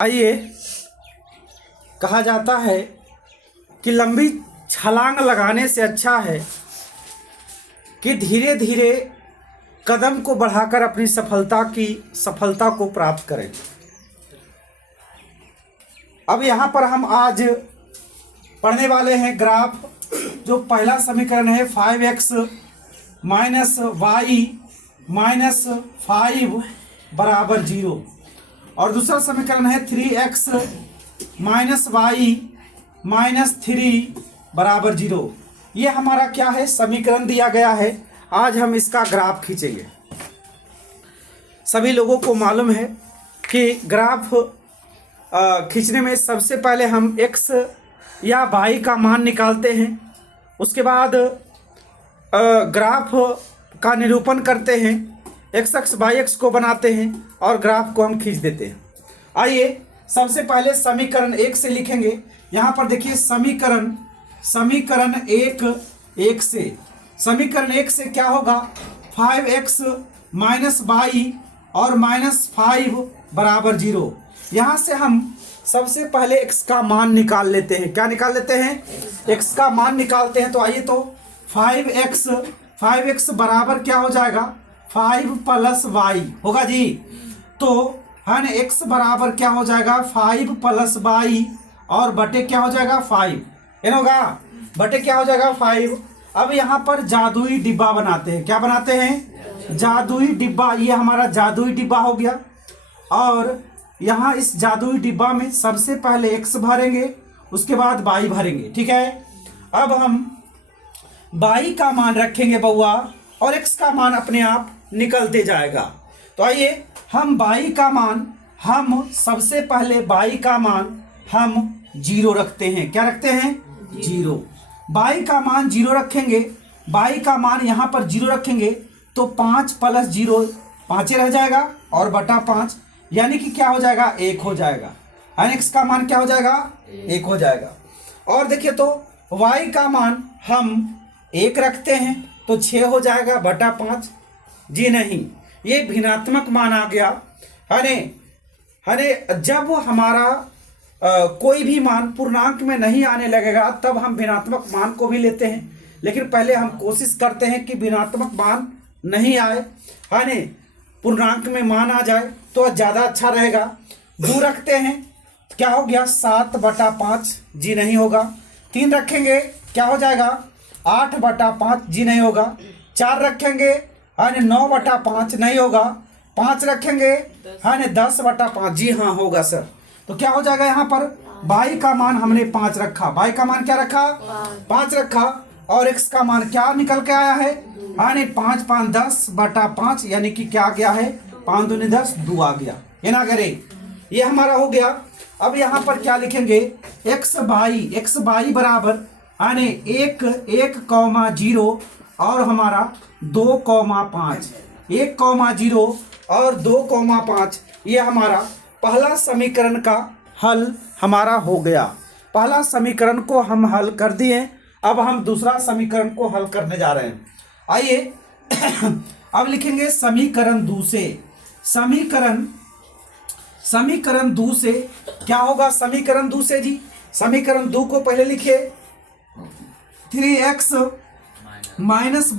आइए, कहा जाता है कि लंबी छलांग लगाने से अच्छा है कि धीरे धीरे कदम को बढ़ाकर अपनी सफलता को प्राप्त करें। अब यहाँ पर हम आज पढ़ने वाले हैं ग्राफ। जो पहला समीकरण है 5x माइनस वाई माइनस 5 बराबर 0 और दूसरा समीकरण है 3x माइनस वाई माइनस 3 बराबर 0। ये हमारा क्या है, समीकरण दिया गया है। आज हम इसका ग्राफ खींचेंगे। सभी लोगों को मालूम है कि ग्राफ खींचने में सबसे पहले हम x या y का मान निकालते हैं, उसके बाद ग्राफ का निरूपण करते हैं, x अक्ष y अक्ष को बनाते हैं और ग्राफ को हम खींच देते हैं। आइए सबसे पहले समीकरण 1 से लिखेंगे। यहाँ पर देखिए समीकरण एक से क्या होगा, 5x माइनस वाई और माइनस 5 बराबर 0। यहाँ से हम सबसे पहले x का मान निकाल लेते हैं। क्या निकाल लेते हैं? x का मान निकालते हैं। तो आइए, तो 5x बराबर क्या हो जाएगा, 5 प्लस वाई होगा जी। तो है ना, x बराबर क्या हो जाएगा, 5 प्लस वाई और बटे क्या हो जाएगा 5, ये होगा बटे क्या हो जाएगा 5। अब यहाँ पर जादुई डिब्बा बनाते हैं। क्या बनाते हैं? जादुई डिब्बा। ये हमारा जादुई डिब्बा हो गया और यहाँ इस जादुई डिब्बा में सबसे पहले x भरेंगे, उसके बाद y भरेंगे। ठीक है, अब हम y का मान रखेंगे बउआ और x का मान अपने आप निकलते जाएगा। तो आइए हम y का मान, हम सबसे पहले y का मान हम 0 रखते हैं। क्या रखते हैं? 0। y का मान 0 रखेंगे, y का मान यहाँ पर 0 रखेंगे तो 5 प्लस 0 5 रह जाएगा और बटा 5 यानी कि क्या हो जाएगा, 1 हो जाएगा। x का मान क्या हो जाएगा, 1 हो जाएगा। और देखिए तो y का मान हम 1 रखते हैं तो 6 हो जाएगा बटा 5। जी नहीं, ये भिन्नात्मक मान आ गया। हने जब हमारा कोई भी मान पूर्णांक में नहीं आने लगेगा तब हम भिन्नात्मक मान को भी लेते हैं, लेकिन पहले हम कोशिश करते हैं कि भिन्नात्मक मान नहीं आए, है पूर्णांक में मान आ जाए तो ज़्यादा अच्छा रहेगा। 2 रखते हैं, क्या हो गया 7 बटा 5। जी नहीं होगा। 3 रखेंगे, क्या हो जाएगा 8 बटा 5। जी नहीं होगा। 4 रखेंगे, 9 बटा 5। नहीं होगा। 5 रखेंगे, 10 बटा 5। जी हाँ होगा सर। तो क्या हो जाएगा, यहाँ पर y का मान हमने 5 रखा। y का मान क्या रखा, 5 रखा और x का मान क्या निकल के आया है, 5 5 10 बटा 5 यानी कि क्या गया है, 5 दूनी 10, 2 आ गया। ये ना करे, ये हमारा हो गया। अब यहाँ पर क्या लिखेंगे, x बाई बराबर 1,0 और हमारा 2,5। 1,0 और 2,5 ये हमारा पहला समीकरण का हल हमारा हो गया। पहला समीकरण को हम हल कर दिए। अब हम दूसरा समीकरण को हल करने जा रहे हैं। आइए अब लिखेंगे समीकरण 2 से। समीकरण 2 से क्या होगा, समीकरण 2 से जी, समीकरण 2 को पहले लिखिए 3x माइनस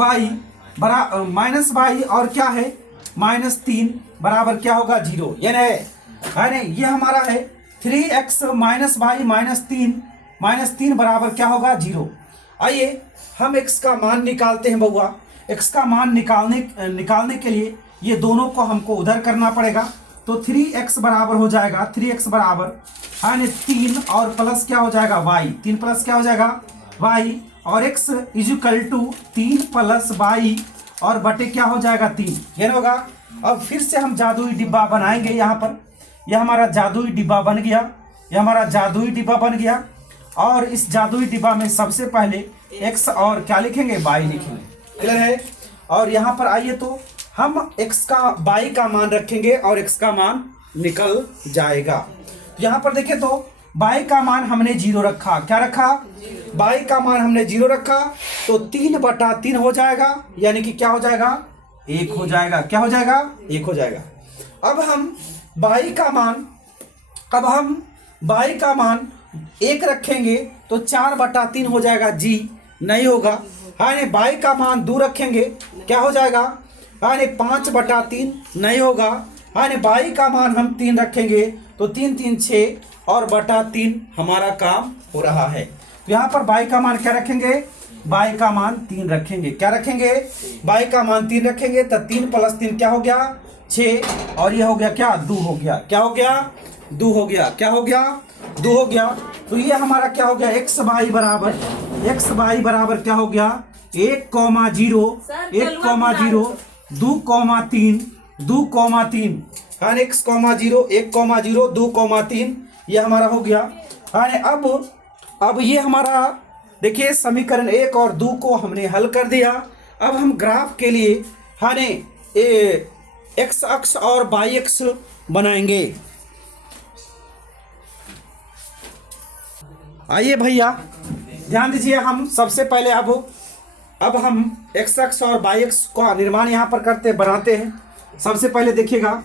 वाई और क्या है -3 बराबर क्या होगा 0। ये नहीं, ये हमारा है 3x माइनस वाई माइनस 3 बराबर क्या होगा 0। आइए हम x का मान निकालते हैं बउआ। x का मान निकालने के लिए ये दोनों को हमको उधर करना पड़ेगा। तो 3x बराबर हो जाएगा, 3x बराबर 3 और प्लस क्या हो जाएगा y, 3 प्लस क्या हो जाएगा y और x equal to 3 plus y और बटे क्या हो जाएगा 3। ये होगा। अब फिर से हम जादुई डिब्बा बनाएंगे। यहाँ पर यह हमारा जादुई डिब्बा बन गया, और इस जादुई डिब्बा में सबसे पहले x और क्या लिखेंगे, y लिखेंगे। क्लियर है? और यहाँ पर आइए तो हम y का मान रखेंगे और x का मान निकल जाएगा। यहाँ पर देखें तो y का मान हमने 0 रखा। क्या रखा, y का मान हमने 0 रखा तो 3 बटा 3 हो जाएगा यानी कि क्या हो जाएगा, 1 हो जाएगा। क्या हो जाएगा, 1 हो जाएगा। अब हम y का मान अब हम y का मान 1 रखेंगे तो 4/3 हो जाएगा जी, नहीं होगा। हाँ नहीं, y का मान 2 रखेंगे क्या हो जाएगा, हाँ नहीं 5/3 नहीं होगा। हाँ नहीं, y का मान हम 3 रखेंगे तो 3 3 6 और बटा 3 हमारा काम हो रहा है। तो यहाँ पर y का मान क्या रखेंगे, y का मान 3 रखेंगे। क्या रखेंगे, y का मान 3 रखेंगे तो 3 + 3 क्या हो गया 6, और ये हो गया क्या 2 हो गया, क्या हो गया 2 हो गया, क्या हो गया 2 हो गया। तो ये हमारा क्या हो गया x y बराबर क्या हो गया 1, 0 1, 0 2, 3 2, 3 हाँ x, 0 1, 0 2, 3 ये हमारा हो गया। हाँ अब ये हमारा देखिए समीकरण 1 और 2 को हमने हल कर दिया। अब हम ग्राफ के लिए हाँ x अक्ष और y अक्ष बनाएंगे। आइए भैया ध्यान दीजिए, हम सबसे पहले अब हम x अक्ष और y अक्ष का निर्माण यहाँ पर बनाते हैं। सबसे पहले देखिएगा,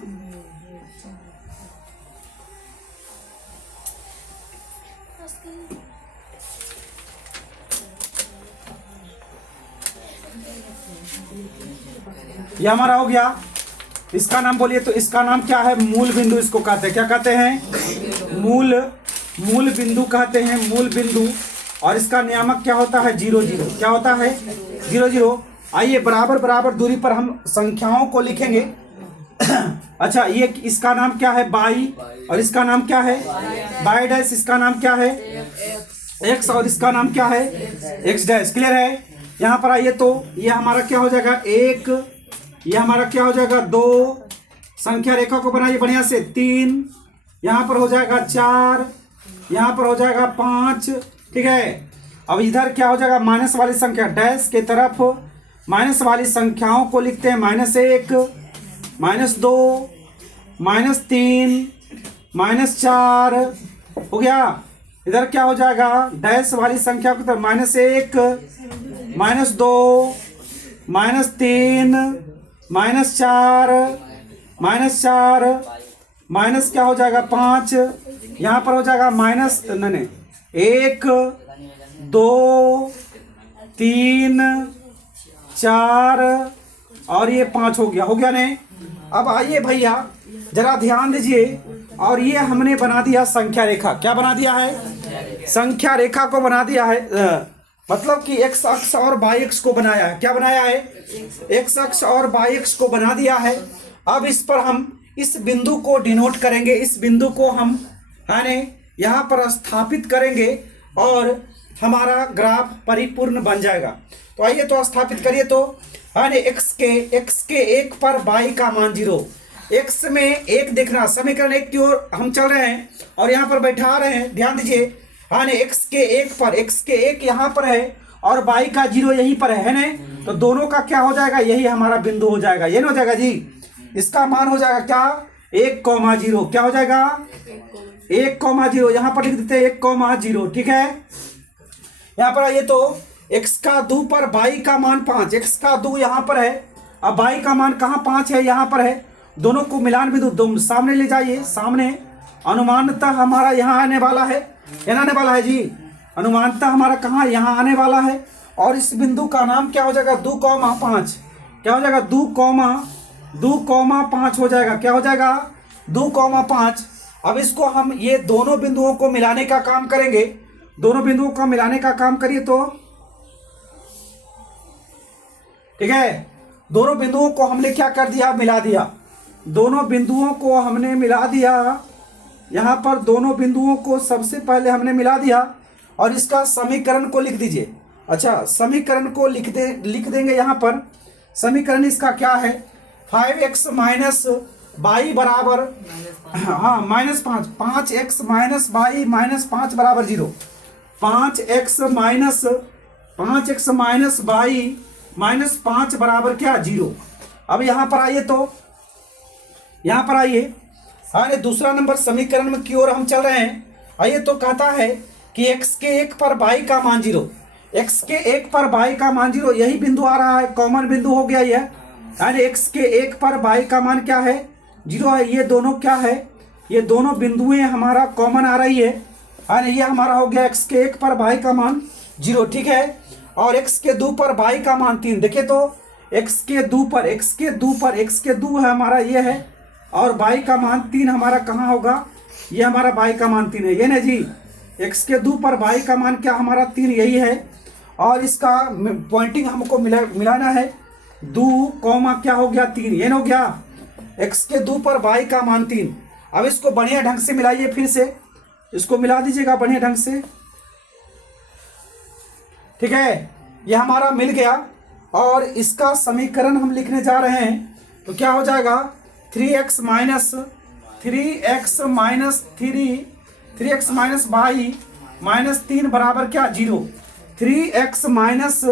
ये हमारा हो गया। इसका नाम बोलिए, तो इसका नाम क्या है, मूल बिंदु इसको कहते हैं। क्या कहते हैं, मूल बिंदु कहते हैं, मूल बिंदु। और इसका नियामक क्या होता है 0 0, क्या होता है 0 0। आइए बराबर दूरी पर हम संख्याओं को लिखेंगे। अच्छा, ये इसका नाम क्या है बाई, और इसका नाम क्या है बाई डैश, इसका नाम क्या है एक्स, और इसका नाम क्या है एक्स डैश। क्लियर है। यहाँ पर आइए तो ये हमारा क्या हो जाएगा 1, ये हमारा क्या हो जाएगा 2, संख्या रेखा को बनाइए बढ़िया से 3, यहाँ पर हो जाएगा 4, यहाँ पर हो जाएगा 5। ठीक है। अब इधर क्या हो जाएगा माइनस वाली संख्या डैश के तरफ माइनस वाली संख्याओं को लिखते हैं -1 -2 -3 -4 हो गया। इधर क्या हो जाएगा डैश वाली संख्या की तरफ -1 -2 -3 -4 माइनस क्या हो जाएगा 5, यहाँ पर हो जाएगा -1 2 3 4 और ये 5 हो गया नहीं। अब आइए भैया जरा ध्यान दीजिए, और ये हमने बना दिया संख्या रेखा। क्या बना दिया है, संख्या रेखा को बना दिया है, मतलब कि x अक्ष और y अक्ष को बनाया है। क्या बनाया है, x अक्ष और y अक्ष को बना दिया है। अब इस पर हम इस बिंदु को डिनोट करेंगे, इस बिंदु को हम यहाँ पर स्थापित करेंगे और हमारा ग्राफ परिपूर्ण बन जाएगा। तो आइए तो स्थापित करिए तो x के 1 पर y का मान 0, x में 1 देखना, समीकरण 1 की ओर हम चल रहे हैं और यहाँ पर बैठा रहे हैं। ध्यान दीजिए x के 1 यहाँ पर है और y का 0 यहीं पर है ना, तो दोनों का क्या हो जाएगा, यही हमारा बिंदु हो जाएगा। ये ना हो जाएगा जी, इसका मान हो जाएगा क्या 1, 0। क्या हो जाएगा 1, 0, यहाँ पर लिख देते हैं 1, 0। ठीक है। यहाँ पर आइए तो x का 2 पर y का मान 5, x का 2 यहाँ पर है, अब y का मान कहाँ 5 है, यहाँ पर है। दोनों को मिलान बिंदु सामने ले जाइए, सामने अनुमानतः हमारा यहाँ आने वाला है, यहाँ आने वाला है जी, अनुमानतः हमारा कहाँ यहाँ आने वाला है। और इस बिंदु का नाम क्या हो जाएगा 2, 5, क्या हो जाएगा 2, 5 हो जाएगा। क्या हो जाएगा 2, 5। अब इसको हम ये दोनों बिंदुओं को मिलाने का काम करेंगे, दोनों बिंदुओं को मिलाने का काम करिए तो ठीक है। दोनों बिंदुओं को हमने क्या कर दिया, मिला दिया, दोनों बिंदुओं को हमने मिला दिया। यहाँ पर दोनों बिंदुओं को सबसे पहले हमने मिला दिया और इसका समीकरण को लिख दीजिए। अच्छा, समीकरण को लिख देंगे यहाँ पर। समीकरण इसका क्या है 5x y बराबर -5, 5x y -5 बराबर 0, 5x y -5 बराबर क्या 0। अब यहाँ पर आइए तो यहाँ पर आइए दूसरा नंबर समीकरण में की ओर हम चल रहे हैं। आइए तो कहता है कि x के 1 पर y का मान 0, x के 1 पर y का मान 0, यही बिंदु आ रहा है, कॉमन बिंदु हो गया यह। x के 1 पर y का मान क्या है 0 है। ये दोनों क्या है ये दोनों बिंदुएं हमारा कॉमन आ रही है ना। ये हमारा हो गया x के 1 पर y का मान 0, ठीक है। और x के 2 पर y का मान 3। देखिए तो x के 2 है हमारा ये है, और y का मान 3 हमारा कहाँ होगा, ये हमारा y का मान 3 है, ये ना जी। x के 2 पर y का मान क्या हमारा 3 यही है, और इसका पॉइंटिंग हमको मिलाना है 2 कॉमा क्या हो गया 3, ये ना हो गया। x के 2 पर y का मान 3। अब इसको बढ़िया ढंग से मिलाइए, फिर से इसको मिला दीजिएगा बढ़िया ढंग से, ठीक है। यह हमारा मिल गया, और इसका समीकरण हम लिखने जा रहे हैं। तो क्या हो जाएगा 3x माइनस y माइनस 3 बराबर क्या 0। 3x माइनस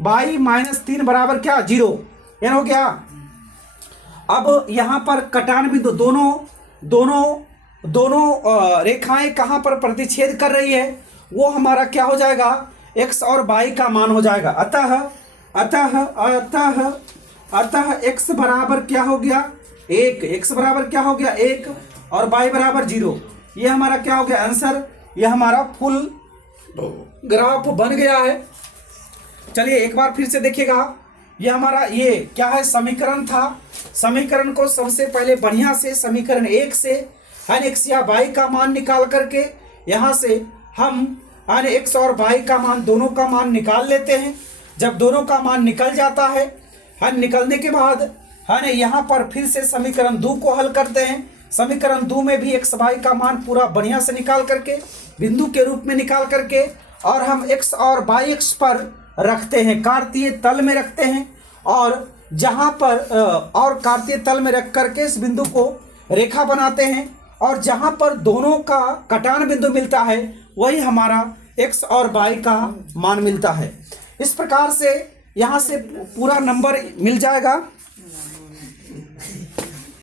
y माइनस 3 बराबर क्या 0, ये हो गया। अब यहाँ पर कटान बिंदु दोनों रेखाएं कहाँ पर प्रतिच्छेद कर रही है, वो हमारा क्या हो जाएगा x और y का मान हो जाएगा। अतः x बराबर क्या हो गया 1, x बराबर क्या हो गया 1 और y बराबर 0। ये हमारा क्या हो गया आंसर, ये हमारा फुल ग्राफ बन गया है। चलिए एक बार फिर से देखिएगा, ये हमारा ये क्या है समीकरण था। समीकरण को सबसे पहले बढ़िया से समीकरण 1 से x या y का मान निकाल करके यहाँ से हम x और y का मान दोनों का मान निकाल लेते हैं। जब दोनों का मान निकल जाता है निकलने के बाद यहाँ पर फिर से समीकरण 2 को हल करते हैं। समीकरण 2 में भी x y का मान पूरा बढ़िया से निकाल करके बिंदु के रूप में निकाल करके, और हम x और y अक्ष पर रखते हैं, कार्तीय तल में रखते हैं, और जहाँ पर और कार्तीय तल में रख करके इस बिंदु को रेखा बनाते हैं, और जहाँ पर दोनों का कटान बिंदु मिलता है वही हमारा x और y का मान मिलता है। इस प्रकार से यहाँ से पूरा नंबर मिल जाएगा।